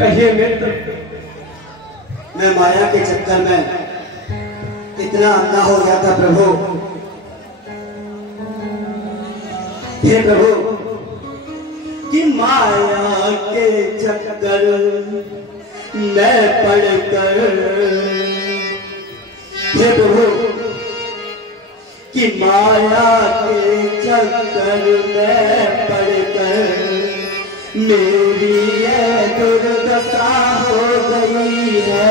कहिए मित्र, मैं माया के चक्कर में इतना अंधा हो गया था प्रभु। हे प्रभु, कि माया के चक्कर में पड़कर, हे प्रभु, कि माया के चक्कर में पड़कर मेरी ये दुर्दशा हो गई है।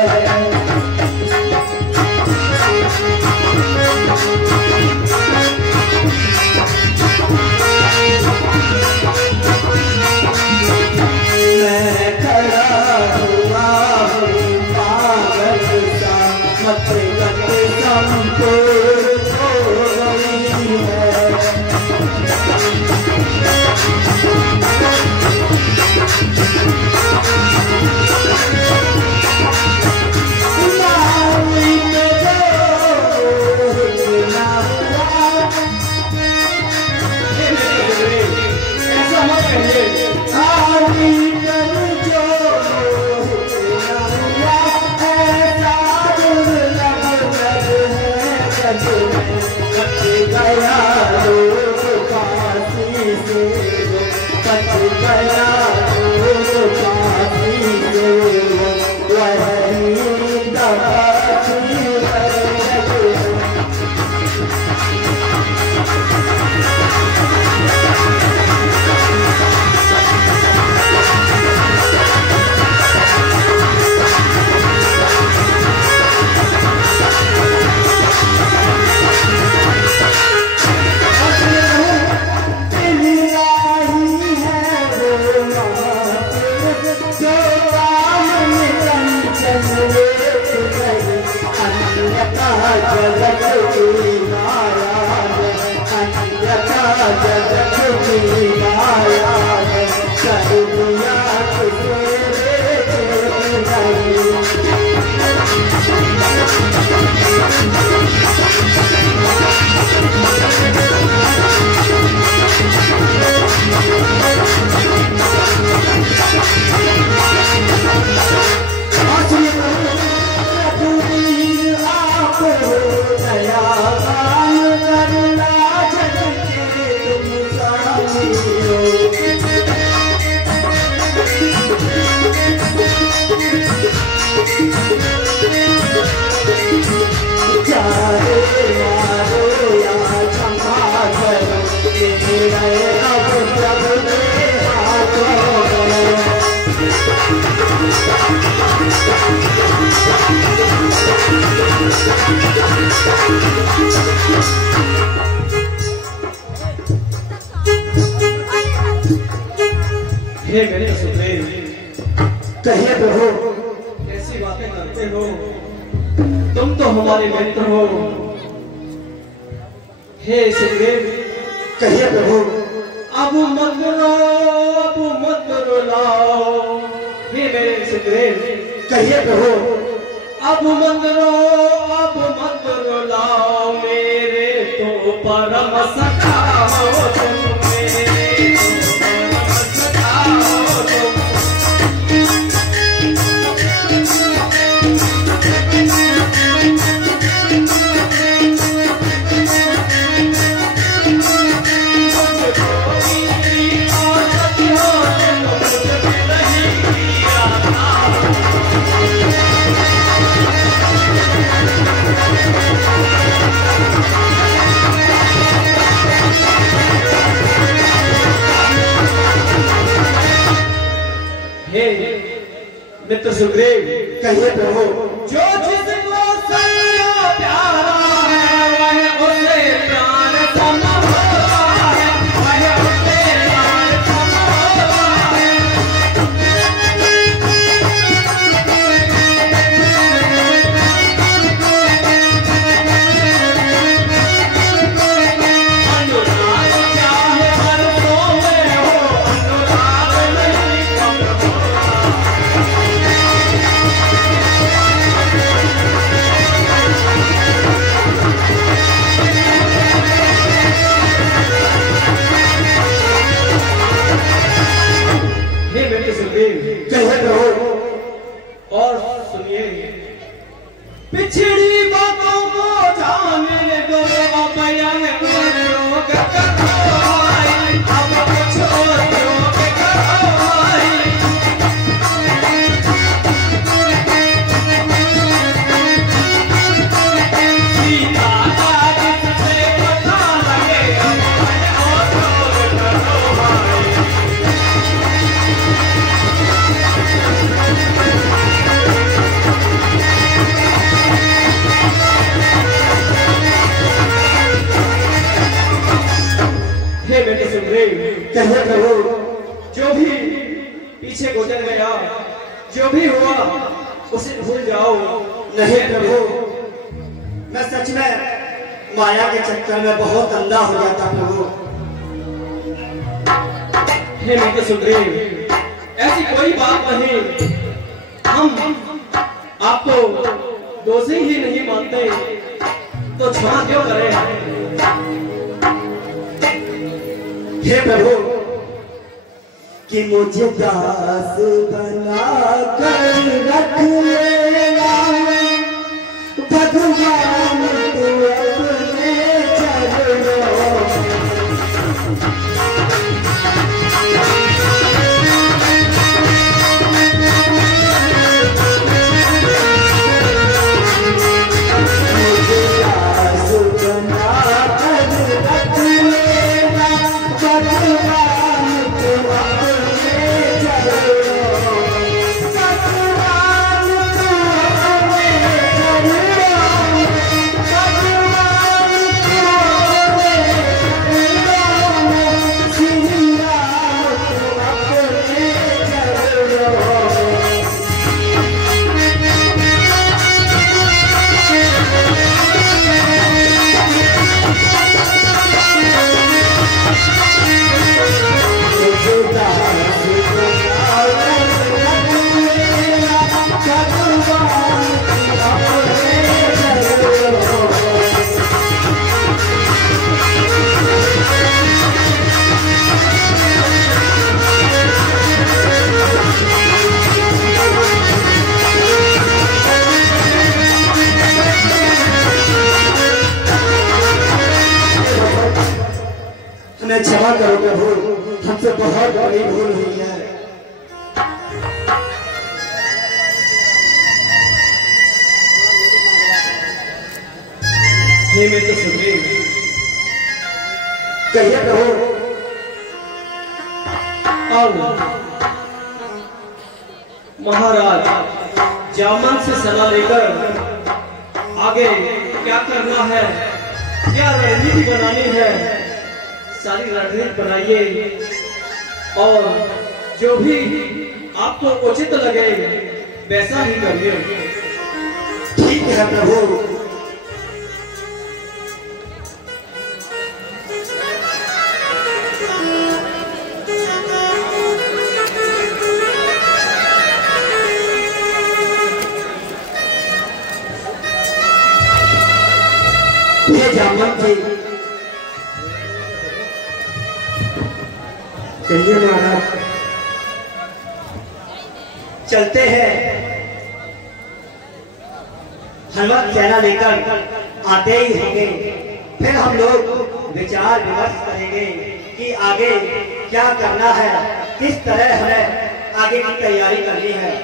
मैं खड़ा हुआ हूँ पागल सा, मतलब संपूर्ण हो गई है। हे मेरे सुखदेव, कहिए प्रभु, कैसी बातें करते हो? तुम तो हमारे मित्र हो। हे सुखदेव, कहिए प्रभु। अब मत रो, अब मत रुलाओ। हे मेरे सुखदेव, कहिए प्रभु। अब मत रो, अब मत रुलाओ। मेरे तो परम सखा हो तुम, मेरे तो परम सखा हो तुम। मित्र सुखदेव, कहिए प्रभु। जो जिसको सच्चा प्यारा है वह उसे प्राण सम होता है, वह उसे प्राण सम होता है। सुखदेव कहे रहो और सुनिए, पिछड़ी बातों को जाने दो, बयान करो करोई, अब कुछ और करोई। सीता जिससे पता लगे, और करोई। हे बेटे सुखदेव, कहे रहो जो भी पीछे गुजर गया, जो भी हुआ उसे भूल जाओ। नहीं प्रभु, मैं सच में माया के चक्कर में बहुत अंधा हो जाता प्रभु। हे बेटे सुखदेव, ऐसी कोई बात नहीं, हम आपको दोषी ही नहीं मानते तो क्षमा क्यों करें। हे प्रभु कि मुझे दास बना कर रख लेना भगवान, तू अपने चरणों। मुझे दास बना कर रख लेना भगवान, तू अपने चरणों। भगवान तू अपने चरणों, भगवान तू अपने चरणों, श्री राम तू अपने चरणों। मुझे दास बना कर रख लेना भगवान, तू अपने चरणों। हमें क्षमा करो प्रभु, हमसे बहुत बड़ी भूल हुई है। हे बेटे सुखदेव, कहिए प्रभु और महाराज जामन से सलाह लेकर आगे क्या करना है, क्या रणनीति बनानी है, सारी रणनीति बनाइए और जो भी आपको उचित लगे वैसा ही करिए। ठीक है प्रभु। ये जामन जी, कहिए महाराज। चलते हैं, हनुमत सेना लेकर आते ही होंगे, फिर हम लोग विचार विमर्श करेंगे कि आगे क्या करना है, किस तरह हमें आगे की तैयारी करनी है।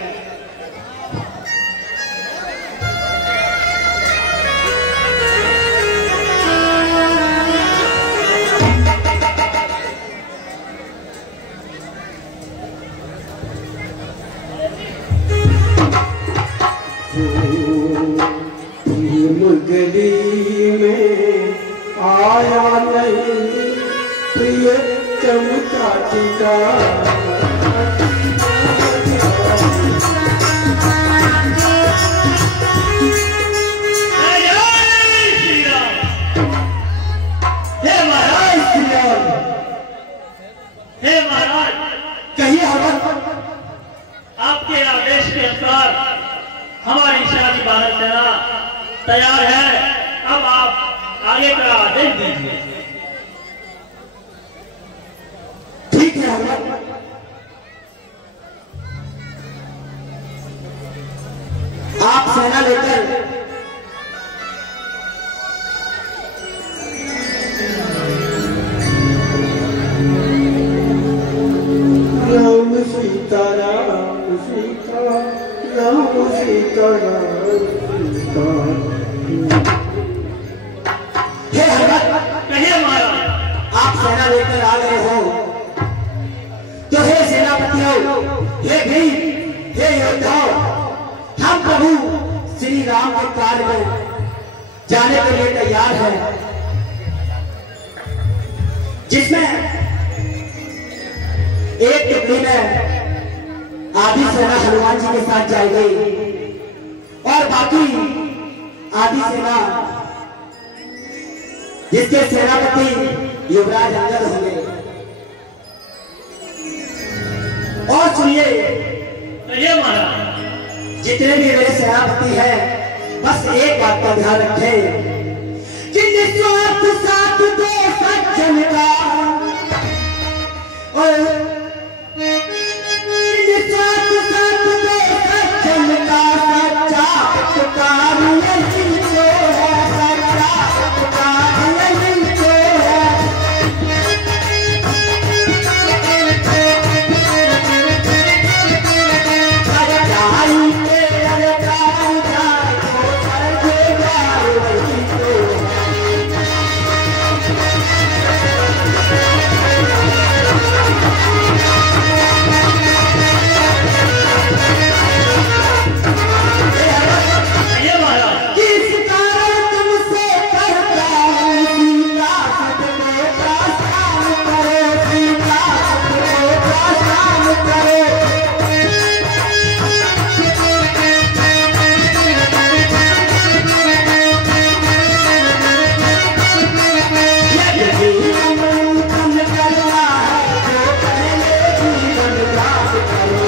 गली में आया नहीं प्रिय चमका टीका, हे महाराज, कहिए हमारा आपके आदेश के अनुसार हमारी शाही भारत सेना तैयार है। अब आप आगे का आदेश दीजिए। ठीक है हमारा सेना लेकर राम सीता राम सीता राम सीता राम सीता। हे हनुमान, कहिए महाराज। आप सेना लेकर आ गए हो तो हे सेनापतियों, हे भीम, हे योद्धाओं, हम प्रभु श्री राम के कार्य में जाने के लिए तैयार हैं, जिसमें एक टुकड़ी में आधी सेना हनुमान जी के साथ जाएगी और बाकी आधी सेना जिसके सेनापति युवराज अंगद होंगे। और सुनिए, कहिए महाराज। जितने भी मेरे सेनापति हैं, बस एक बात का ध्यान रखें कि निस्वार्थ साथ दो सज्जन का, और निस्वार्थ साथ दो सज्जन का, सच्चा पुकार यही तो है, सच्चा पुकार यही तो है। सच्चाई के अलगाव जाए तो सर्वगार वही तो कहिए महाराज। किस कारण तुमसे करता हूँ सीता सबको प्रस्थान करो, सीता सबको प्रस्थान करो। यदि जीवन उत्पन्न करना है तो पहले जीवन प्राप्त करो।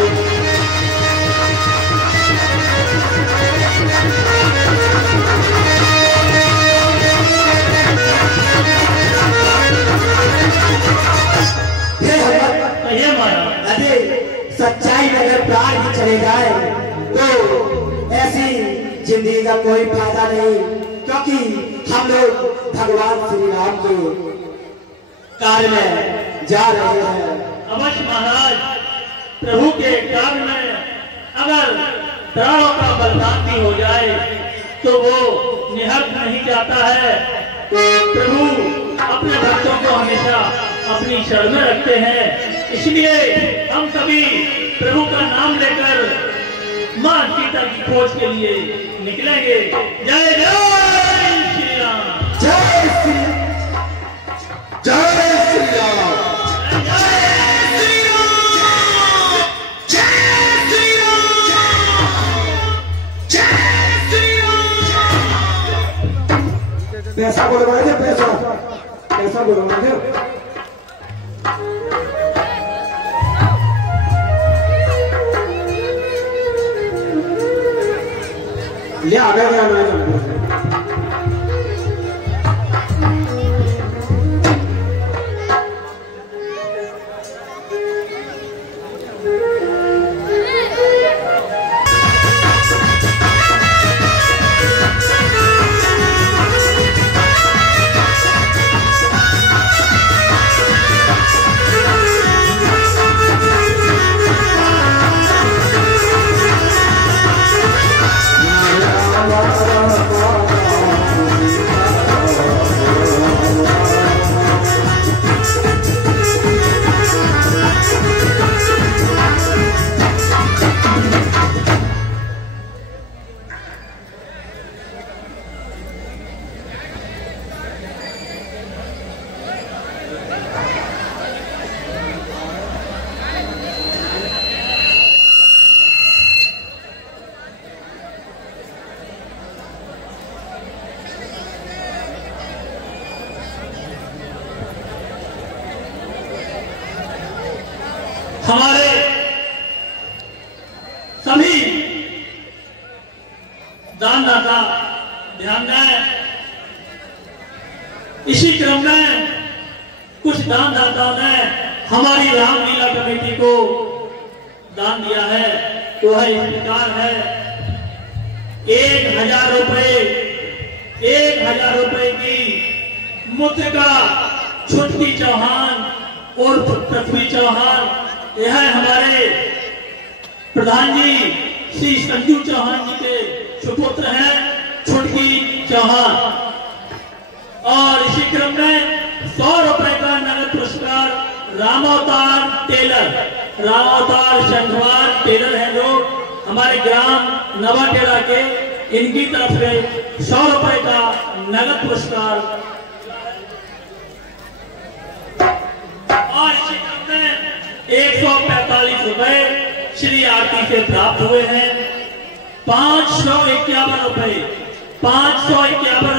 हे हनुमान, कहिए महाराज। अरे सच्चाई में अगर प्राण भी चले जाए तो ऐसी जिंदगी का कोई फायदा नहीं, क्योंकि हम लोग भगवान श्री राम के कार्य में जा रहे हैं। अवश्य महाराज, प्रभु के कार्य में अगर प्राणों का बलिदान भी हो जाए तो वो निहत्थ नहीं जाता है। प्रभु अपने भक्तों को हमेशा अपनी शरण में रखते हैं, इसलिए हम सभी प्रभु का नाम लेकर मां सीता की खोज के लिए निकलेंगे। जय जय श्री राम। जय श्री जय श्री राम। पैसा बोलवाए थे, पैसा पैसा बोलवाए थे। ले आ गया मैं हमारे सभी दानदाता ध्यान दें। इसी क्रम में कुछ दानदाताओं ने हमारी रामलीला कमेटी को दान दिया है, वह इस प्रकार है। 1000 रुपए की मुद्रिका छुटकी चौहान और पृथ्वी चौहान, यह हमारे प्रधान जी श्री संजू चौहान जी के सुपुत्र हैं छुटकी चौहान। और इसी क्रम में 100 रुपए का नगद पुरस्कार रामावतार शंखवार टेलर हैं जो हमारे ग्राम नवाटेड़ा के, इनकी तरफ से 100 रुपए का नगद पुरस्कार। और इसी क्रम में 145 रुपए श्री आरती से प्राप्त हुए हैं। 551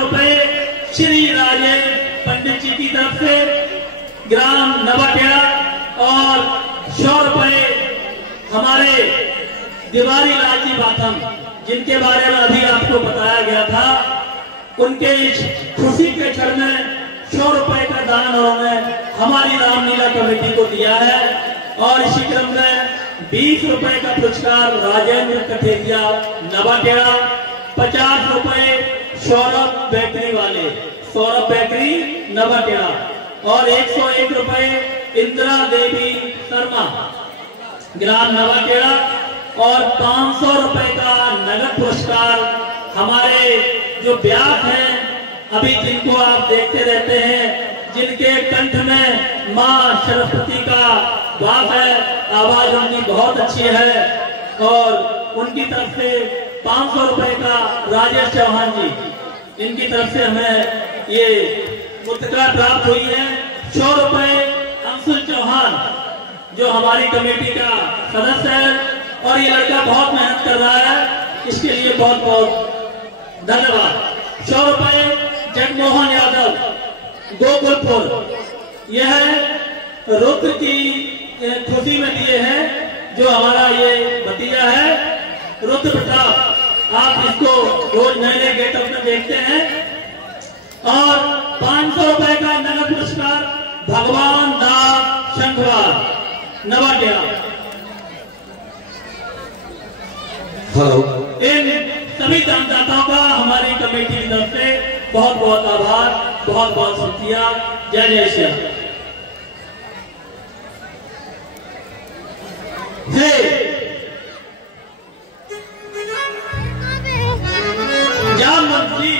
रुपए श्री राजेश पंडित जी की तरफ से ग्राम नवाटेड़ा, और 100 रुपए हमारे दिवारी लाल जी बाथम, जिनके बारे में अभी आपको बताया गया था, उनके इस खुशी के क्षण में 100 रुपए का दान उन्होंने हमारी रामलीला कमेटी को दिया है। और इसी क्रम में 20 रुपए का पुरस्कार राजेंद्र कठेरिया नवाटेड़ा, 50 रुपए सौरभ बेकरी नवाटेड़ा, और 101 रुपए इंदिरा देवी शर्मा ग्राम नवाटेड़ा, और 500 रुपए का नगद पुरस्कार हमारे जो व्यास हैं, अभी जिनको आप देखते रहते हैं, जिनके कंठ में मां सरस्वती का वास है, आवाज उनकी बहुत अच्छी है, और उनकी तरफ से 500 रुपए का राजेश चौहान जी, इनकी तरफ से हमें ये मुद्रिका प्राप्त हुई है। 100 रुपए अंशुल चौहान जो हमारी कमेटी का सदस्य है, और ये लड़का बहुत मेहनत कर रहा है, इसके लिए बहुत बहुत धन्यवाद। 100 रुपए जगमोहन यादव गोकुलपुर, यह रुद्र की खुशी में दिए हैं, जो हमारा ये भतीजा है रुद्र प्रताप, आप इसको रोज नए नए गेटअप में देखते हैं। और 500 रुपए का नगद पुरस्कार भगवान दास शंखवार नवाटेड़ा। इन सभी दानदाताओं का हमारी कमेटी की तरफ से बहुत बहुत आभार, बहुत बहुत शुक्रिया। जय जय श्री राम। जामवंती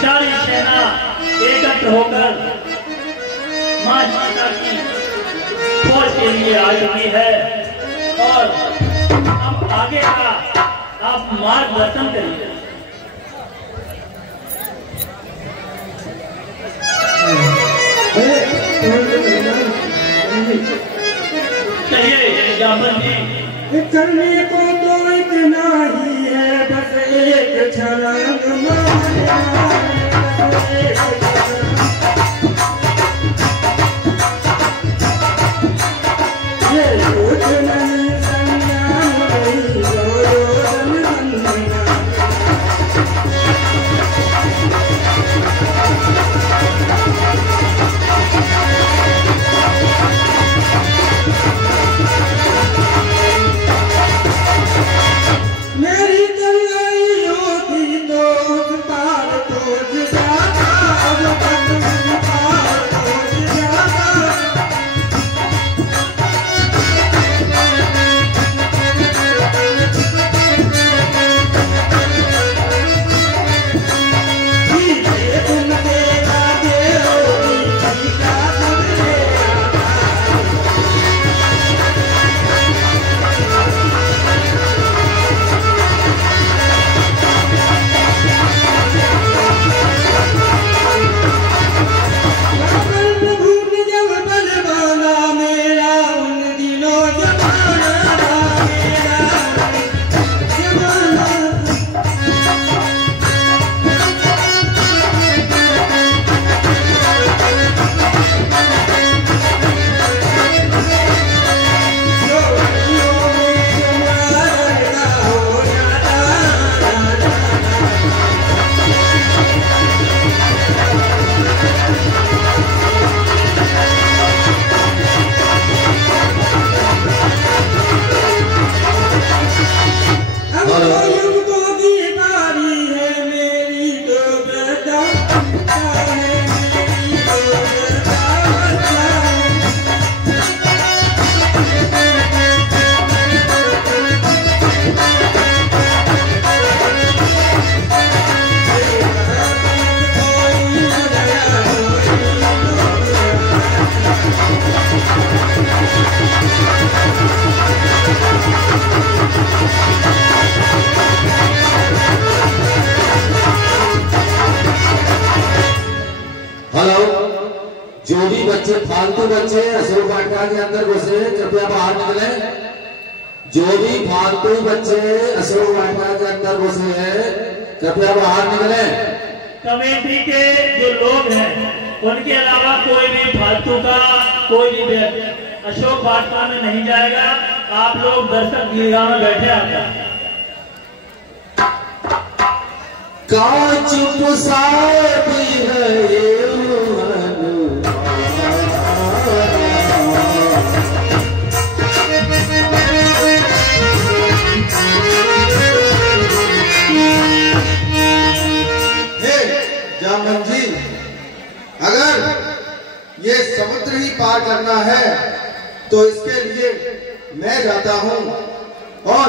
सारी सेना एकत्र होकर मां सीता की खोज के लिए आ चुकी है, और अब आगे का आप मार्गदर्शन करिए। चलिए जामन जी, करने को तो इतना ही है, बस एक छलांग मारना ये कुछ नहीं संज्ञान नहीं, दुर्योधन वंदना। मेरी तैयारियों की तो तार तो जाता जो भी बच्चे फालतू बच्चे अशोक वाटिका के अंदर घुसे कृपया बाहर निकले। जो भी फालतू बच्चे अशोक वाटिका के अंदर घुसे हैं कृपया बाहर निकले। कमेटी के जो लोग हैं उनके अलावा कोई भी फालतू का कोई भी अशोक वाटिका में नहीं जाएगा। आप लोग दर्शक दीर्घा में बैठे आते कांच पुसादी है ये जामन जी, अगर ये समुद्र ही पार करना है तो इसके लिए मैं जाता हूं और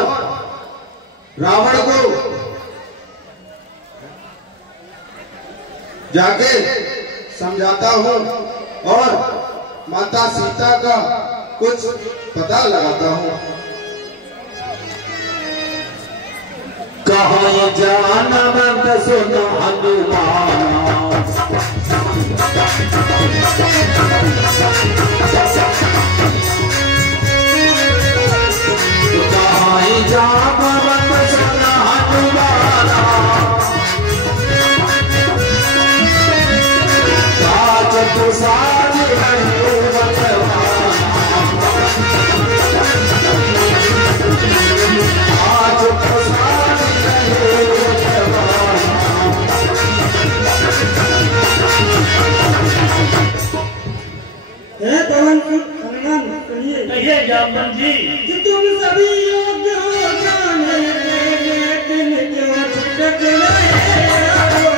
रावण को जाके समझाता हूं और माता सीता का कुछ पता लगाता हूं। कहाँ जाना मत सुनो हनुमान, कहाँ जाना मत सुनो हनुमान, काज पुसाद रहे भगवान, काज पुसाद रहे भगवान। पवन हनुमान सुनिए। कहिए जामन जी। कि तुम सभी योग्य हो जाने, लेकिन क्यों छिटक रहे हो,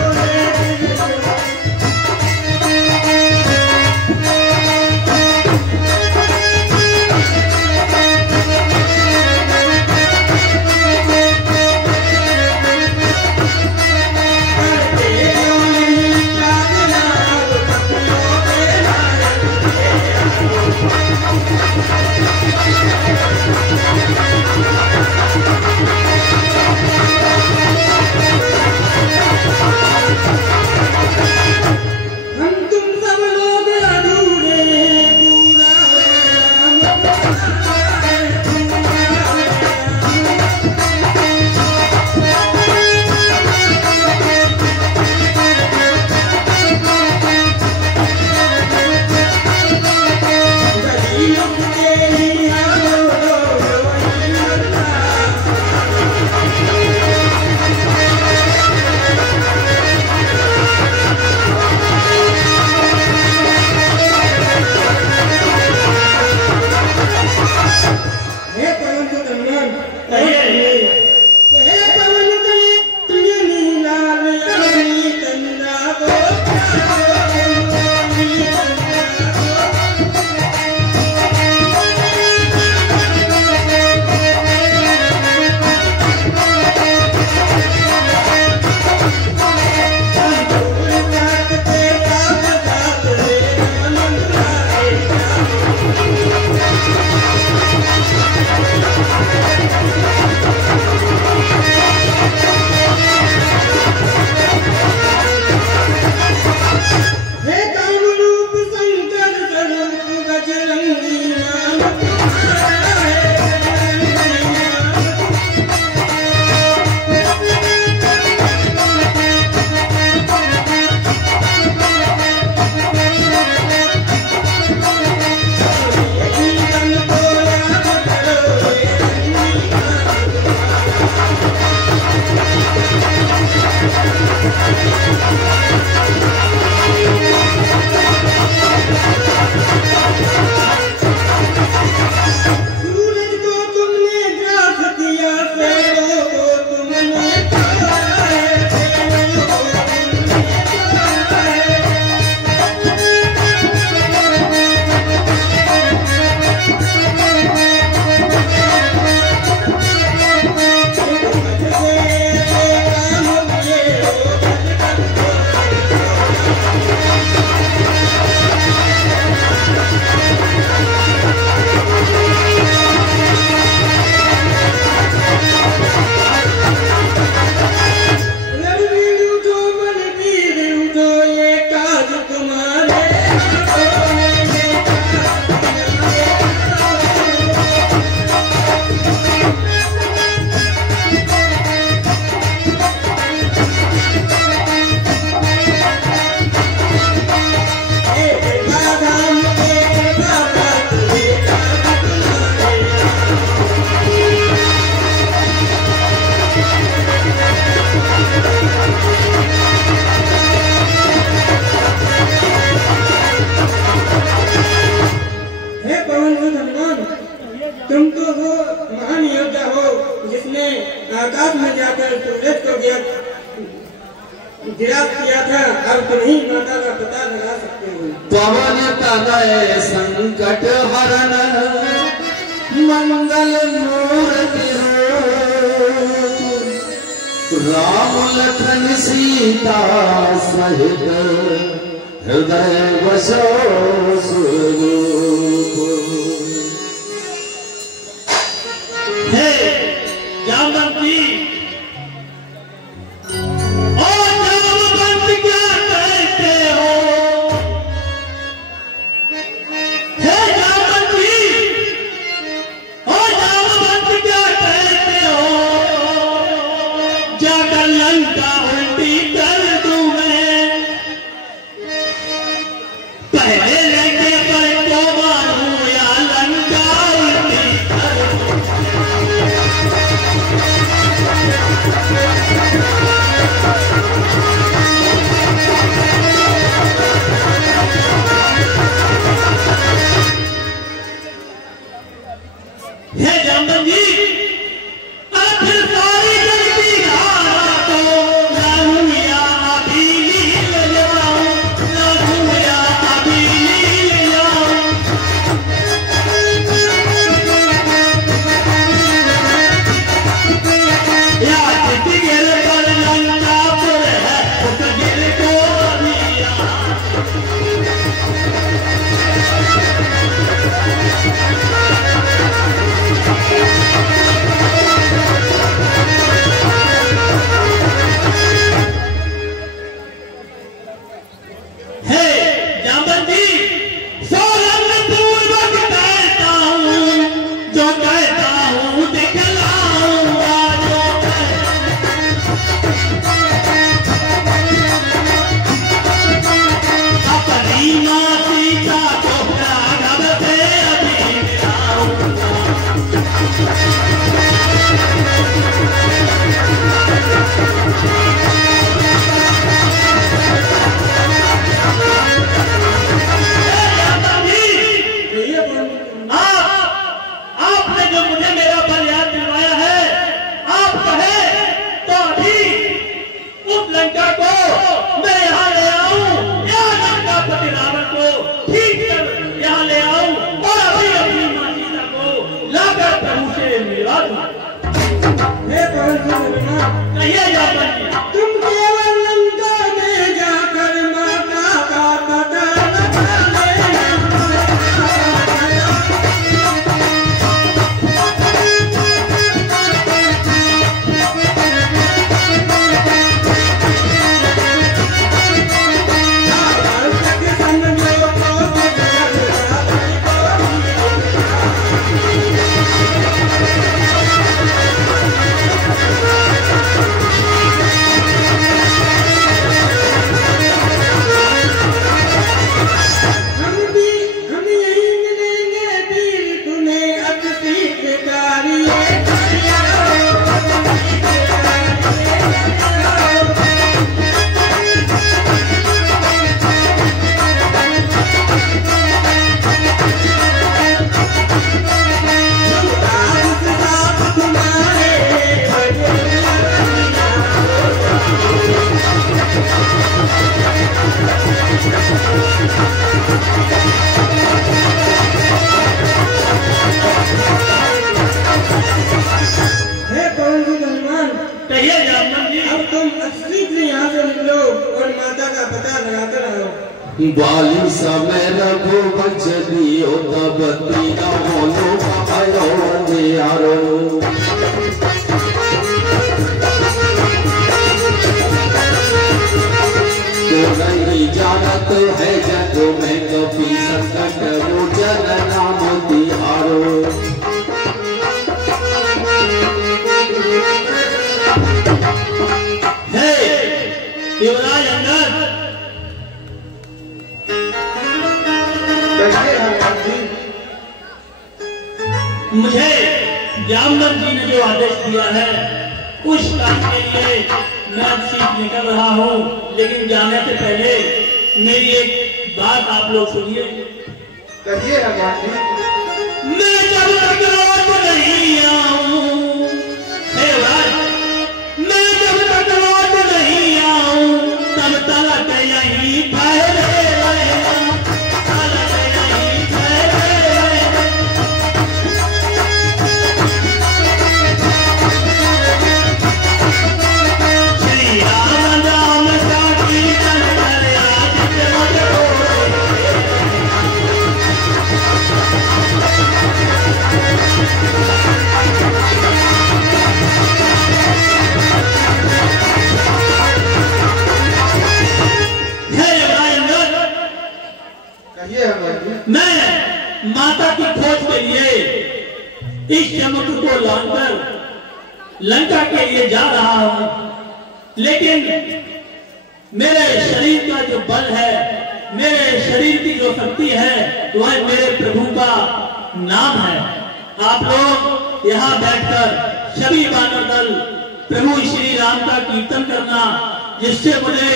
आकाश में जाकर सूरज को गिरफ्त किया था, अब तुम ही माता का पता लगा सकते हो। पवन तनय संकट हरण मंगल मूर्ति राम लखन सीता सहित हृदय वसो स्वरूप। हे जामवंती, ओ जामवंत क्या कहते हो? हे जामवंती, ओ जामवंत क्या कहते हो? जाकर लंका उल्टी कर दूं मैं, पहले लंके पर तो मारूं या लंका उल्टी कर दूं। हे जामवंत जी, आखिर सारी गलती हारा तो लाऊं या अभी ले जाऊं, लाऊं या अभी ले जाऊं। या जिस गिर पर लंकापुर है उस गिर को अभी आ। हे जामवंत जी, सोलंग पूर्वक कहता हूँ, जो कहता हूँ दिखलाऊंगा, जो अपनी माँ सीता को राघव से अभी मिलाऊंगा। भैया आपने जो मुझे मेरा बल याद दिलवाया है, आप कहे तो अभी उस लंका को मैं यहाँ ले आऊं, या लंका पति रावण को ठीक कर यहाँ ले आऊं और अभी अपनी माँ सीता को लाकर प्रभु से मिला दूं। हे पवन सुत, कहिए जामवंत जी। तुम केवल लंका में जाकर माता का पता लगा लेना। हम यही मिलेंगे वीर तुम्हें अति शीघ्रकारी। हे पवन सुत हनुमान, कहिए जामवंत जी। अब तुम शीघ्र यहाँ से निकलो और माता का पता लगाकर आओ। बाली समय रघुवंश दियो तब तीन होलो भयो अंधियारो। तो नहीं जानत है जग में कपि संकट मोचन नाम तिहारो। हे युवराज अंगद, कहिए हनुमान जी। मुझे जामवंत जी ने जो आदेश दिया है उस काम के लिए मैं अब सीट निकल रहा हूँ, लेकिन जाने से पहले मेरी एक बात आप लोग सुनिए। कहिए हनुमान जी। मैं जब तक रात नहीं आऊं, हे राज, को लाकर लंका के लिए जा रहा हूं, लेकिन मेरे शरीर का जो बल है, मेरे शरीर की जो शक्ति है, वह मेरे प्रभु का नाम है। आप लोग यहाँ बैठकर सभी वानर दल प्रभु श्री राम का कीर्तन करना, जिससे मुझे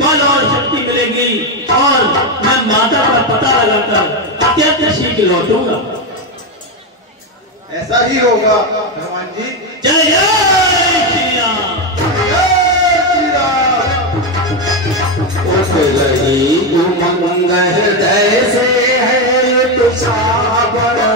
बल और शक्ति मिलेगी और मैं माता का पता लगाकर अत्यंत शीघ्र लौटूंगा। ऐसा ही होगा हनुमान जी। जय जय श्री राम। उस रही उमंग हृदय से है तुषार